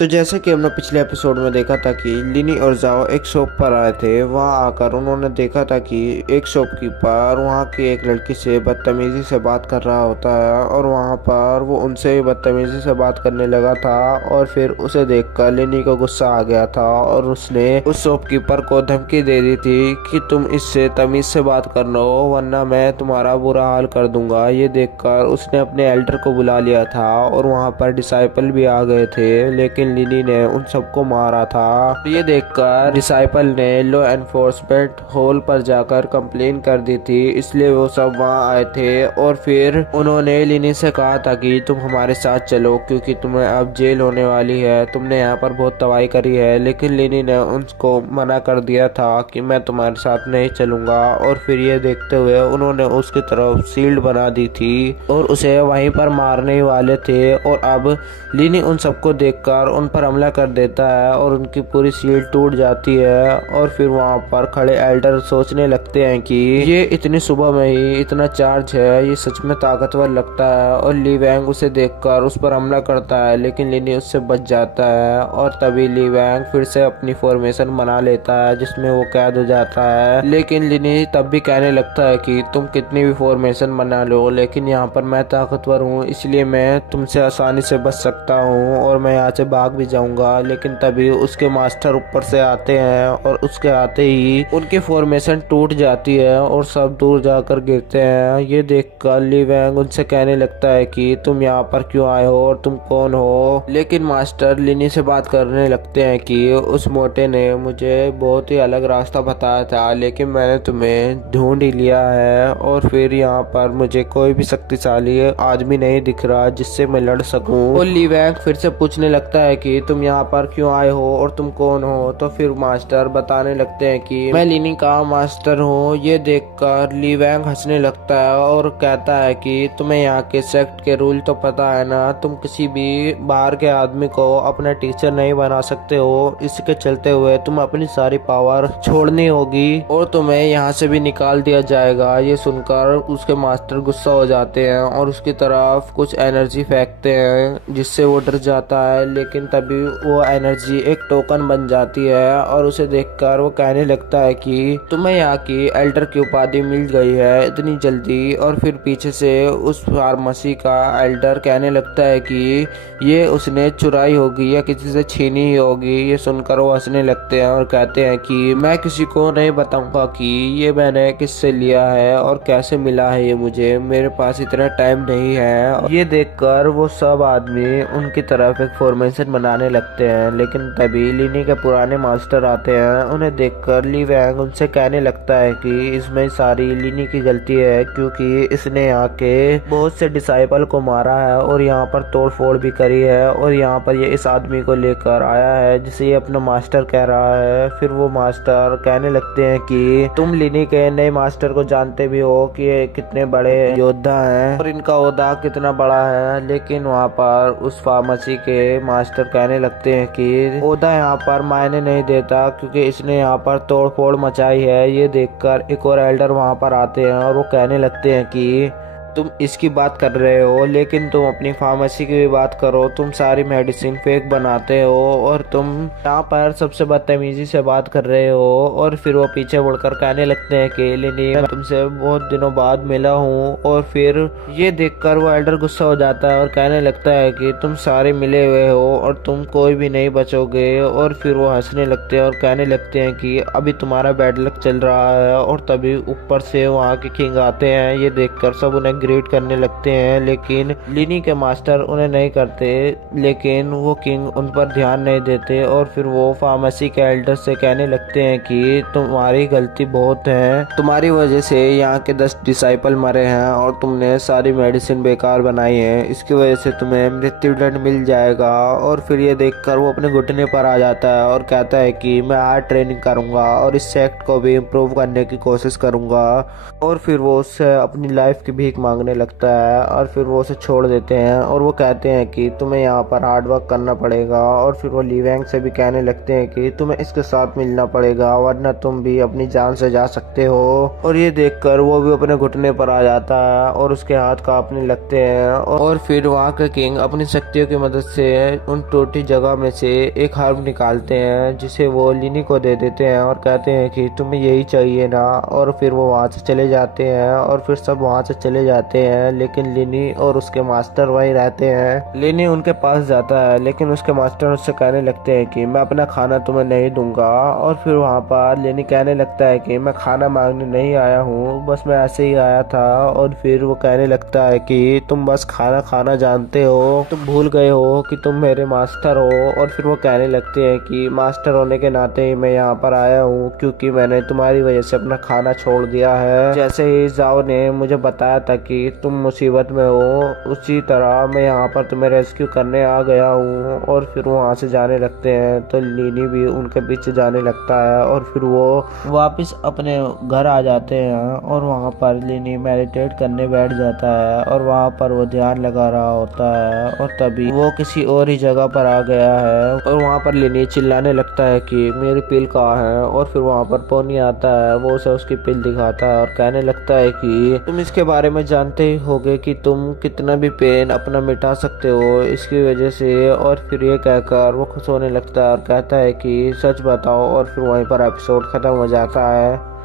तो जैसे कि हमने पिछले एपिसोड में देखा था कि लिनी और जाओ एक शॉप पर आए थे। वहां आकर उन्होंने देखा था कि एक शॉपकीपर वहां की एक लड़की से बदतमीजी से बात कर रहा होता है और वहां पर वो उनसे भी बदतमीजी से बात करने लगा था। और फिर उसे देखकर लिनी को गुस्सा आ गया था और उसने उस शॉपकीपर को धमकी दे दी थी कि तुम इससे तमीज से बात कर लो वरना मैं तुम्हारा बुरा हाल कर दूंगा। ये देखकर उसने अपने एल्डर को बुला लिया था और वहां पर डिसाइपल भी आ गए थे, लेकिन लिनी ने उन सबको मारा था। ये देखकर डिसाइपल ने लॉ एनफोर्समेंट हॉल पर जाकर कंप्लेन कर दी थी, इसलिए वो सब वहां आए थे। और फिर उन्होंने लिनी से कहा था कि तुम हमारे साथ चलो क्योंकि तुम्हें अब जेल होने वाली है, तुमने यहाँ पर बहुत तबाही करी है। लेकिन लिनी ने उनको मना कर दिया था कि मैं तुम्हारे साथ नहीं चलूंगा। और फिर ये देखते हुए उन्होंने उसकी तरफ शील्ड बना दी थी और उसे वहीं पर मारने ही वाले थे। और अब लिनी उन सबको देखकर उन पर हमला कर देता है और उनकी पूरी शील्ड टूट जाती है। और फिर वहां पर खड़े एल्डर सोचने लगते हैं कि ये इतनी सुबह में ही इतना चार्ज है, ये सच में ताकतवर लगता है। और ली वैंग उसे देखकर उस पर हमला करता है, लेकिन लिनी उससे बच जाता है। और तभी ली वैंग फिर से अपनी फॉर्मेशन बना लेता है जिसमें वो कैद हो जाता है। लेकिन लिनी तब भी कहने लगता है कि तुम कितनी भी फॉर्मेशन बना लो, लेकिन यहाँ पर मैं ताकतवर हूँ, इसलिए मैं तुमसे आसानी से बच सकता हूँ और मैं यहाँ से भाग भी जाऊंगा। लेकिन तभी उसके मास्टर ऊपर से आते हैं और उसके आते ही उनकी फॉर्मेशन टूट जाती है और सब दूर जाकर गिरते हैं। ये देखकर ली वैंग उनसे कहने लगता है कि तुम यहाँ पर क्यों आए हो और तुम कौन हो। लेकिन मास्टर लिनी से बात करने लगते हैं कि उस मोटे ने मुझे बहुत ही अलग रास्ता बताया था, लेकिन मैंने तुम्हें ढूंढ ही लिया है। और फिर यहाँ पर मुझे कोई भी शक्तिशाली आदमी नहीं दिख रहा जिससे मैं लड़ सकूं। और ली वैंग फिर से पूछने लगता है कि तुम यहाँ पर क्यों आए हो और तुम कौन हो। तो फिर मास्टर बताने लगते हैं कि मैं लिनी का मास्टर हूँ। ये देखकर ली वैंग हंसने लगता है और कहता है कि तुम्हें यहाँ के सेक्ट के रूल तो पता है ना, तुम किसी भी बाहर के आदमी को अपना टीचर नहीं बना सकते हो। इसके चलते हुए तुम अपनी सारी पावर छोड़नी होगी और तुम्हें यहाँ से भी निकाल दिया जाएगा। ये सुनकर उसके मास्टर गुस्सा हो जाते हैं और उसकी तरफ कुछ एनर्जी फेंकते हैं जिससे वो डर जाता है। लेकिन तभी वो एनर्जी एक टोकन बन जाती है और उसे देखकर वो कहने लगता है कि तुम्हें यहाँ की एल्डर की उपाधि मिल गई है इतनी जल्दी। और फिर पीछे से उस फार्मेसी का एल्डर कहने लगता है कि ये उसने चुराई होगी या किसी से छीनी ही होगी। ये सुनकर वो हंसने लगते हैं और कहते हैं कि मैं किसी को नहीं बताऊंगा कि ये मैंने किससे लिया है और कैसे मिला है, ये मुझे मेरे पास इतना टाइम नहीं है। ये देखकर वो सब आदमी उनकी तरफ एक फॉर्मेशन बनाने लगते हैं। लेकिन तभी लिनी के पुराने मास्टर आते हैं। उन्हें देखकर ली वैंग उनसे कहने लगता है कि इसमें सारी लिनी की गलती है क्योंकि इसने यहाँ के बहुत से डिसाइपल को मारा है और यहाँ पर तोड़ फोड़ भी करी है और यहाँ पर ये इस आदमी को लेकर आया है जिसे ये अपना मास्टर कह रहा है। फिर वो मास्टर कहने लगते हैं कि तुम लिनी के नए मास्टर को जानते भी हो कि ये कितने बड़े योद्धा हैं और इनका ओहदा कितना बड़ा है। लेकिन वहाँ पर उस फार्मेसी के मास्टर कहने लगते हैं कि ओहदा यहाँ पर मायने नहीं देता क्योंकि इसने यहाँ पर तोड़ फोड़ मचाई है। ये देखकर एक और एल्डर वहाँ पर आते हैं और वो कहने लगते हैं कि तुम इसकी बात कर रहे हो लेकिन तुम अपनी फार्मेसी की भी बात करो, तुम सारी मेडिसिन फेक बनाते हो और तुम यहाँ पर सबसे बदतमीजी से बात कर रहे हो। और फिर वो पीछे मुड़कर कहने लगते हैं कि लिनी मैं तुमसे बहुत दिनों बाद मिला हूँ। और फिर ये देखकर वो एल्डर गुस्सा हो जाता है और कहने लगता है कि तुम सारे मिले हुए हो और तुम कोई भी नहीं बचोगे। और फिर वो हंसने लगते हैं और कहने लगते हैं कि अभी तुम्हारा बैड लक चल रहा है। और तभी ऊपर से वहाँ के किंग आते हैं। ये देखकर सब उन्हें ग्रीट करने लगते हैं, लेकिन लिनी के मास्टर उन्हें नहीं करते। लेकिन वो किंग उन पर ध्यान नहीं देते और फिर वो फार्मेसी के एल्डर से कहने लगते हैं कि तुम्हारी गलती बहुत है, तुम्हारी वजह से यहाँ के 10 डिसाइपल मरे हैं और तुमने सारी मेडिसिन बेकार बनाई है, इसकी वजह से तुम्हें मृत्युदंड मिल जाएगा। और फिर ये देखकर वो अपने घुटने पर आ जाता है और कहता है कि मैं आज ट्रेनिंग करूंगा और इस सेक्ट को भी इम्प्रूव करने की कोशिश करूंगा। और फिर वो उससे अपनी लाइफ की भीख मांगने लगता है और फिर वो उसे छोड़ देते हैं और वो कहते हैं कि तुम्हें यहाँ पर हार्ड वर्क करना पड़ेगा। और फिर वो ली वैंग से भी कहने लगते हैं कि तुम्हें इसके साथ मिलना पड़ेगा वरना तुम भी अपनी जान से जा सकते हो। और ये देखकर वो भी अपने घुटने पर आ जाता है और उसके हाथ कांपने लगते हैं। और फिर वहाँ का किंग अपनी शक्तियों की मदद से उन टूटी जगह में से एक हर्ब निकालते हैं जिसे वो लिनी को दे देते हैं और कहते हैं कि तुम्हें यही चाहिए ना। और फिर वो वहाँ से चले जाते हैं और फिर सब वहाँ से चले जाते हैं, लेकिन लिनी और उसके मास्टर वहीं रहते हैं। लिनी उनके पास जाता है लेकिन उसके मास्टर उससे कहने लगते हैं कि मैं अपना खाना तुम्हें नहीं दूंगा। और फिर वहाँ पर लिनी कहने लगता है कि मैं खाना मांगने नहीं आया हूँ, बस मैं ऐसे ही आया था। और फिर वो कहने लगता है कि तुम बस खाना खाना जानते हो, तुम भूल गए हो कि तुम मेरे मास्टर हो। और फिर वो कहने लगते हैं कि मास्टर होने के नाते ही मैं यहाँ पर आया हूँ क्योंकि मैंने तुम्हारी वजह से अपना खाना छोड़ दिया है। जैसे ही जाओ ने मुझे बताया था कि तुम मुसीबत में हो, उसी तरह मैं यहाँ पर तुम्हें रेस्क्यू करने आ गया हूँ। और फिर वो वहाँ से जाने लगते हैं तो लीनी भी उनके पीछे जाने लगता है और फिर वो वापस अपने घर आ जाते हैं। और वहाँ पर लीनी मेडिटेट करने बैठ जाता है और वहाँ पर वो ध्यान लगा रहा होता है और तभी वो किसी और ही जगह पर आ गया है। और वहाँ पर लीनी चिल्लाने लगता है कि मेरी पिल कहाँ है। और फिर वहाँ पर पोनी आता है, वो उसे उसकी पिल दिखाता है और कहने लगता है कि तुम इसके बारे में जानते ही होगे कि तुम कितना भी पेन अपना मिटा सकते हो इसकी वजह से। और फिर ये कहकर वो खुश होने लगता है और कहता है कि सच बताओ। और फिर वहीं पर एपिसोड खत्म हो जाता है।